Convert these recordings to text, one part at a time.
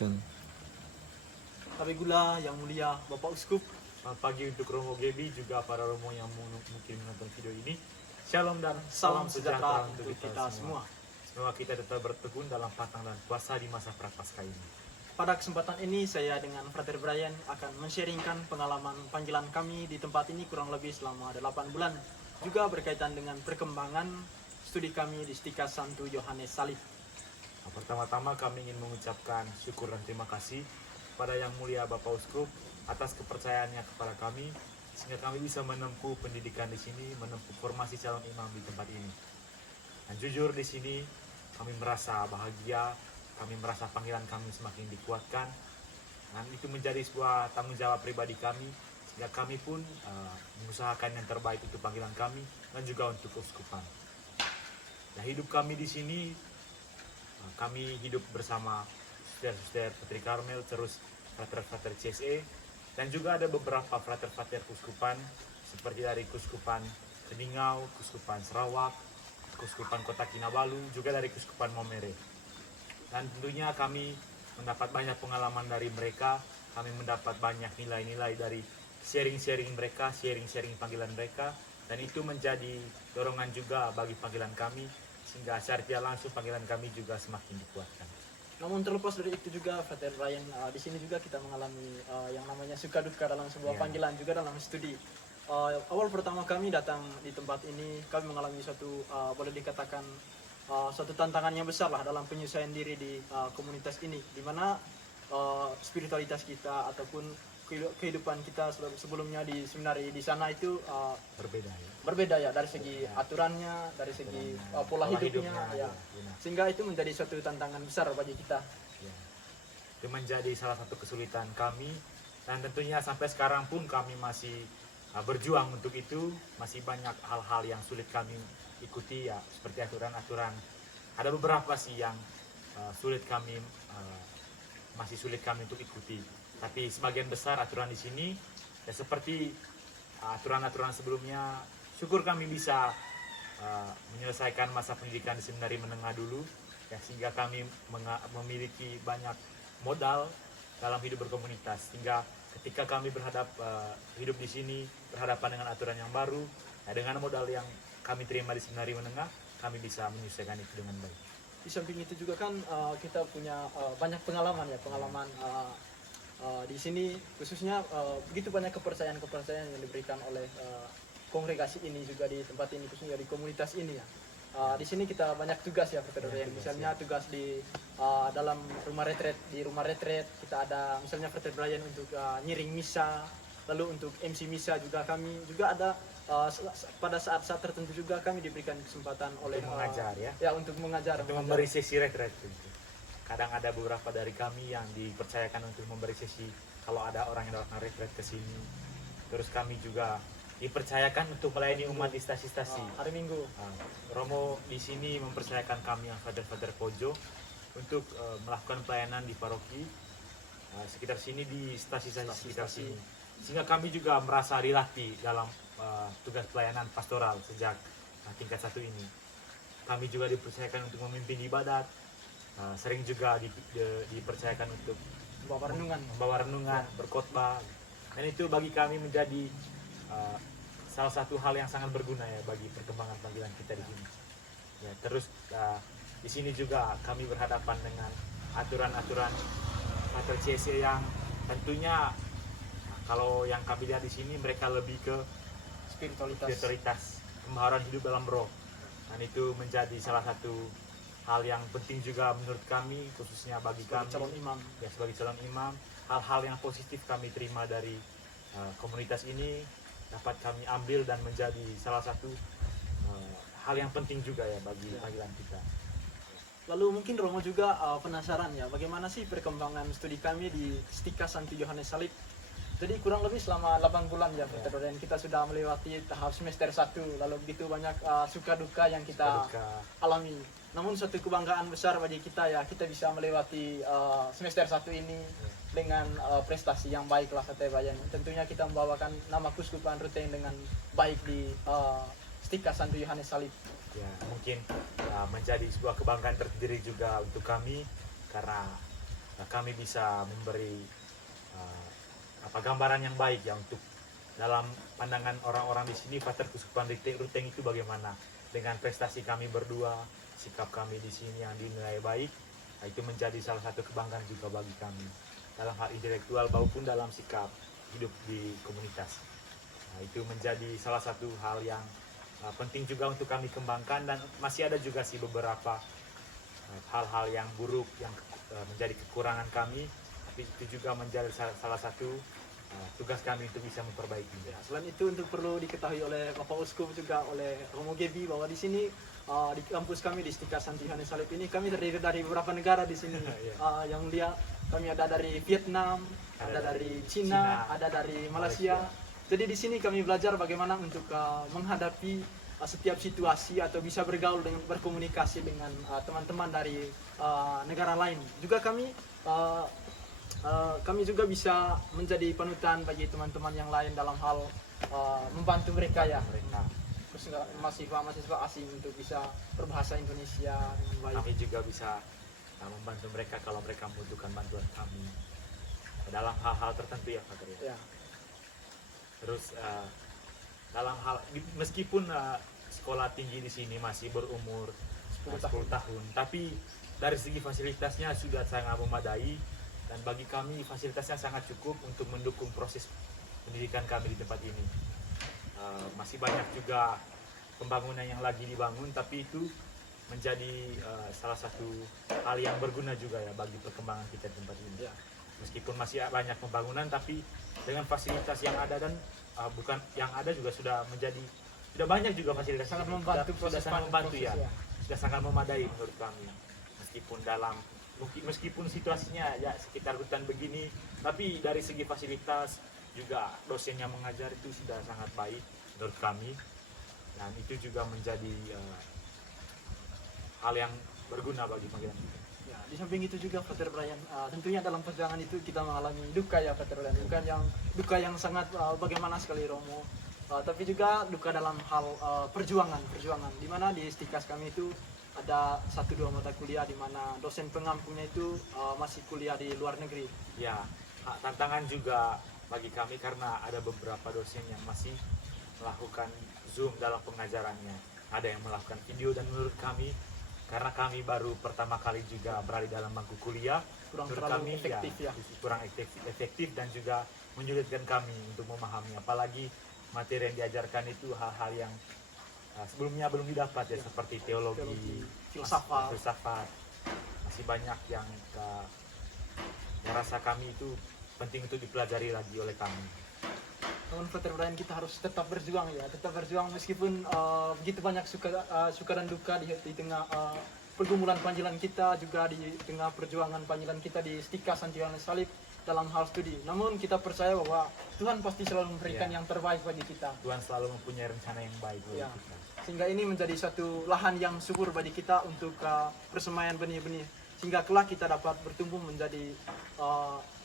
Sen. Tapi gula yang mulia Bapak Uskup. Selamat pagi untuk Romo Gebi, juga para Romo yang mungkin menonton video ini. Shalom dan Salam sejahtera untuk kita semua. Semoga kita tetap bertekun dalam patang dan puasa di masa prapaskah ini. Pada kesempatan ini saya dengan Frater Brian akan men-sharingkan pengalaman panggilan kami di tempat ini kurang lebih selama 8 bulan. Juga berkaitan dengan perkembangan studi kami di Stika Santo Yohanes Salib. Pertama-tama kami ingin mengucapkan syukur dan terima kasih kepada Yang Mulia Bapak Uskup atas kepercayaannya kepada kami, sehingga kami bisa menempuh pendidikan di sini, menempuh formasi calon imam di tempat ini. Dan jujur di sini kami merasa bahagia, kami merasa panggilan kami semakin dikuatkan, dan itu menjadi sebuah tanggung jawab pribadi kami, sehingga kami pun mengusahakan yang terbaik untuk panggilan kami dan juga untuk keuskupan. Nah, hidup kami di sini, kami hidup bersama suster-suster Putri Karmel, terus frater-frater CSE, dan juga ada beberapa frater-frater keuskupan seperti dari Keuskupan Keningau, Keuskupan Sarawak, Keuskupan Kota Kinabalu, juga dari Keuskupan Momere. Dan tentunya kami mendapat banyak pengalaman dari mereka, kami mendapat banyak nilai-nilai dari sharing-sharing mereka, sharing-sharing panggilan mereka, dan itu menjadi dorongan juga bagi panggilan kami, sehingga secara tidak langsung panggilan kami juga semakin dikuatkan. Namun terlepas dari itu juga, Frater Brian, di sini juga kita mengalami yang namanya suka duka dalam sebuah panggilan, juga dalam studi. Awal pertama kami datang di tempat ini, kami mengalami suatu boleh dikatakan suatu tantangan yang besar lah dalam penyesuaian diri di komunitas ini, di mana spiritualitas kita ataupun kehidupan kita sebelumnya di seminari di sana itu berbeda ya dari segi aturannya, dari segi pola hidupnya ya. Sehingga itu menjadi suatu tantangan besar bagi kita. Ya. Itu menjadi salah satu kesulitan kami, dan tentunya sampai sekarang pun kami masih berjuang untuk itu. Masih banyak hal-hal yang sulit kami ikuti ya, seperti aturan-aturan. Ada beberapa sih yang masih sulit kami untuk ikuti. Tapi sebagian besar aturan di sini ya seperti aturan-aturan sebelumnya. Syukur kami bisa menyelesaikan masa pendidikan di seminari menengah dulu ya, sehingga kami memiliki banyak modal dalam hidup berkomunitas, sehingga ketika kami hidup di sini berhadapan dengan aturan yang baru ya, dengan modal yang kami terima di seminari menengah, kami bisa menyelesaikan itu dengan baik. Di samping itu juga kan kita punya banyak pengalaman di sini, khususnya begitu banyak kepercayaan yang diberikan oleh kongregasi ini, juga di tempat ini, khususnya di komunitas ini ya. Di sini kita banyak tugas ya, Frater Brian. Misalnya tugas di dalam rumah retret. Di rumah retret kita ada misalnya Frater Brian untuk nyiring misa, lalu untuk MC misa juga kami juga ada pada saat-saat tertentu juga kami diberikan kesempatan oleh mengajar untuk mengajar, untuk memberi sesi retret. Kadang ada beberapa dari kami yang dipercayakan untuk memberi sesi kalau ada orang yang datang retret ke sini. Terus kami juga dipercayakan untuk melayani umat di stasi-stasi. Hari Minggu. Romo di sini mempercayakan kami yang Father Pojo untuk melakukan pelayanan di paroki sekitar sini, di stasi-stasi sekitar sini. Sehingga kami juga merasa dilatih dalam tugas pelayanan pastoral sejak tingkat 1 ini. Kami juga dipercayakan untuk memimpin ibadat. Sering juga dipercayakan untuk membawa renungan, berkhotbah, dan itu bagi kami menjadi salah satu hal yang sangat berguna ya bagi perkembangan panggilan kita di sini. Ya, terus di sini juga kami berhadapan dengan aturan-aturan Pater CSE yang tentunya kalau yang kami lihat di sini mereka lebih ke spiritualitas, pembaharuan hidup dalam roh, dan itu menjadi salah satu hal yang penting juga menurut kami, khususnya bagi kami sebagai calon imam. Hal-hal yang positif kami terima dari komunitas ini dapat kami ambil dan menjadi salah satu hal yang penting juga ya bagi panggilan kita. Lalu mungkin Romo juga penasaran ya, bagaimana sih perkembangan studi kami di Stika Santo Yohanes Salib. Jadi kurang lebih selama 8 bulan ya, Frater Brian, kita sudah melewati tahap semester 1, lalu begitu banyak suka duka yang kita alami. Namun suatu kebanggaan besar bagi kita ya, kita bisa melewati semester 1 ini dengan prestasi yang baik lah, Frater Brian. Tentunya kita membawakan nama Keuskupan Ruteng dengan baik di Stika Santo Yohanes Salib. Ya, mungkin menjadi sebuah kebanggaan tersendiri juga untuk kami, karena kami bisa memberi gambaran yang baik ya untuk dalam pandangan orang-orang di sini Pater Kuskupan Ruteng itu bagaimana dengan prestasi kami berdua, sikap kami di sini yang dinilai baik. Nah, itu menjadi salah satu kebanggaan juga bagi kami dalam hal intelektual maupun dalam sikap hidup di komunitas. Nah, itu menjadi salah satu hal yang penting juga untuk kami kembangkan, dan masih ada juga sih beberapa hal-hal yang buruk yang menjadi kekurangan kami, tapi itu juga menjadi salah satu tugas kami untuk bisa memperbaiki. Ya, selain itu untuk perlu diketahui oleh Bapak Uskup juga oleh Romo Gebi bahwa di sini di kampus kami di Stika Santi Yohanes Salib ini kami terdiri dari beberapa negara di sini. Yang mulia kami ada dari Vietnam, ada dari Cina, ada dari Malaysia. Jadi di sini kami belajar bagaimana untuk menghadapi setiap situasi atau bisa bergaul dengan berkomunikasi dengan teman-teman dari negara lain. Juga kami juga bisa menjadi panutan bagi teman-teman yang lain dalam hal membantu mereka ya, terus mahasiswa asing untuk bisa berbahasa Indonesia dengan baik. Kami juga bisa membantu mereka kalau mereka membutuhkan bantuan kami dalam hal-hal tertentu ya Pak ya. Terus dalam hal meskipun sekolah tinggi di sini masih berumur 10 tahun, tapi dari segi fasilitasnya sudah sangat memadai, dan bagi kami fasilitasnya sangat cukup untuk mendukung proses pendidikan kami di tempat ini. Masih banyak juga pembangunan yang lagi dibangun, tapi itu menjadi salah satu hal yang berguna juga ya bagi perkembangan kita di tempat ini. Meskipun masih banyak pembangunan, tapi dengan fasilitas yang ada dan bukan yang ada juga sudah banyak juga fasilitas sangat membantu sudah sangat membantu proses, ya. Sudah sangat memadai menurut kami. Meskipun situasinya ya sekitar hutan begini, tapi dari segi fasilitas juga dosen yang mengajar itu sudah sangat baik menurut kami, dan itu juga menjadi hal yang berguna bagi panggilan kita. Ya, di samping itu juga Pater Brian, tentunya dalam perjalanan itu kita mengalami duka ya Pater Brian, duka yang sangat bagaimana sekali Romo, tapi juga duka dalam hal perjuangan, di mana di Stikas kami itu ada 1-2 mata kuliah di mana dosen pengampunya itu masih kuliah di luar negeri. Ya, tantangan juga bagi kami karena ada beberapa dosen yang masih melakukan Zoom dalam pengajarannya. Ada yang melakukan video, dan menurut kami karena kami baru pertama kali juga berada dalam bangku kuliah, kurang efektif dan juga menyulitkan kami untuk memahami, apalagi materi yang diajarkan itu hal-hal yang sebelumnya belum didapat ya, seperti teologi, filsafat. Masih banyak yang rasa kami itu penting untuk dipelajari lagi oleh kami. Namun Pater Brian, kita harus tetap berjuang ya, meskipun begitu banyak suka dan duka di tengah pergumulan panggilan kita, juga di tengah perjuangan panggilan kita di Stika Santi Yohanes Salib dalam hal studi. Namun kita percaya bahwa Tuhan pasti selalu memberikan yang terbaik bagi kita. Tuhan selalu mempunyai rencana yang baik bagi kita. Sehingga ini menjadi satu lahan yang subur bagi kita untuk persemaian benih-benih, sehingga kelak kita dapat bertumbuh menjadi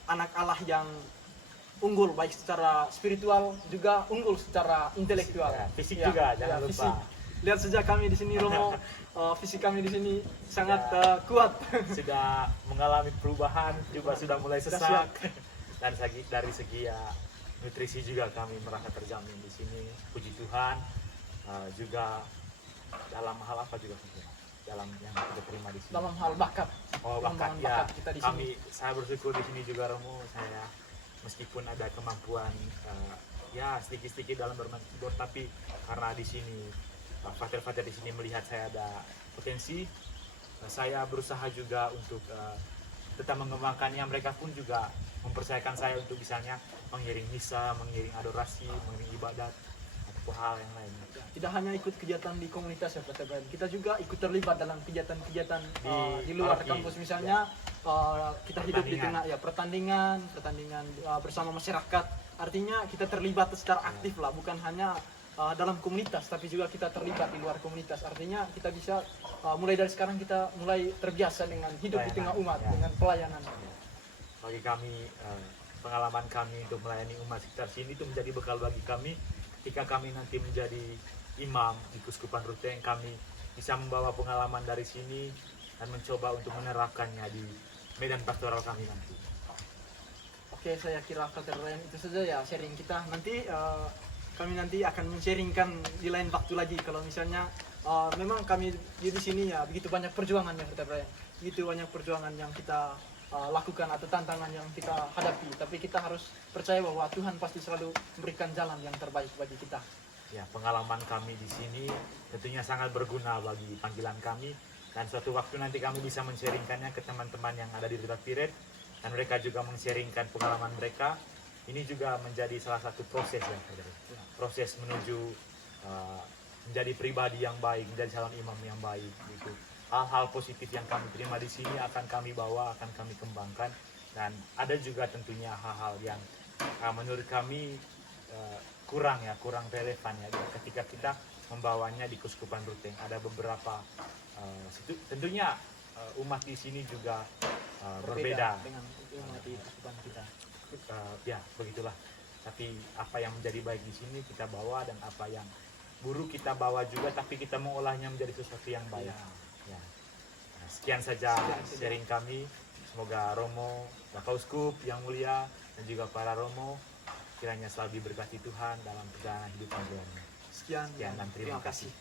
anak Allah yang unggul baik secara spiritual, juga unggul secara intelektual. Fisik juga jangan lupa. Fisik. Lihat saja kami di sini Romo, fisik kami di sini sangat kuat. Sudah mengalami perubahan, juga sudah mulai sesak. Dan dari segi nutrisi juga kami merasa terjamin di sini. Puji Tuhan. Juga dalam hal apa juga dalam yang kita terima di sini. Dalam hal bakat. Bakat ya. Kita di saya bersyukur di sini juga Romo, saya meskipun ada kemampuan ya sedikit-sedikit dalam bermain keyboard, tapi karena di sini Pater di sini melihat saya ada potensi, saya berusaha juga untuk tetap mengembangkannya. Mereka pun juga mempercayakan saya untuk misalnya mengiring misa, mengiring adorasi, mengiring ibadat, atau hal yang lain. Tidak hanya ikut kegiatan di komunitas ya Pater Brian, kita juga ikut terlibat dalam kegiatan-kegiatan di luar kampus. Misalnya kita hidup di tengah pertandingan bersama masyarakat. Artinya kita terlibat secara aktif lah, bukan hanya dalam komunitas, tapi juga kita terlibat di luar komunitas. Artinya kita bisa mulai dari sekarang kita mulai terbiasa dengan hidup di tengah umat, dengan pelayanan. Bagi kami, pengalaman kami untuk melayani umat sekitar sini itu menjadi bekal bagi kami. Ketika kami nanti menjadi imam di Kuskupan Ruteng, kami bisa membawa pengalaman dari sini dan mencoba untuk menerapkannya di medan pastoral kami nanti. Oke, saya kira Frater Ryan itu saja ya sharing kita. Nanti kami nanti akan men-sharingkan di lain waktu lagi. Kalau misalnya memang kami di sini ya begitu banyak perjuangan ya Frater Ryan. Begitu banyak perjuangan yang kita lakukan atau tantangan yang kita hadapi. Tapi kita harus percaya bahwa Tuhan pasti selalu memberikan jalan yang terbaik bagi kita. Ya, pengalaman kami di sini tentunya sangat berguna bagi panggilan kami, dan suatu waktu nanti kami bisa men-sharingkannya ke teman-teman yang ada di River Piret, dan mereka juga men-sharingkan pengalaman mereka. Ini juga menjadi salah satu proses ya, saudara. Proses menuju menjadi pribadi yang baik, menjadi calon imam yang baik gitu. Hal-hal positif yang kami terima di sini akan kami bawa, akan kami kembangkan, dan ada juga tentunya hal-hal yang menurut kami kurang relevan ya ketika kita membawanya di Keuskupan Ruteng. Ada beberapa tentunya umat di sini juga berbeda dengan umat di Keuskupan kita. Ya begitulah, tapi apa yang menjadi baik di sini kita bawa, dan apa yang buruk kita bawa juga, tapi kita mengolahnya menjadi sesuatu yang baik ya. Nah, sekian saja sharing kami. Semoga Romo, Bapak Uskup yang mulia, dan juga para Romo kiranya selalu diberkati Tuhan dalam perjalanan hidup kalian. Sekian Dan terima kasih.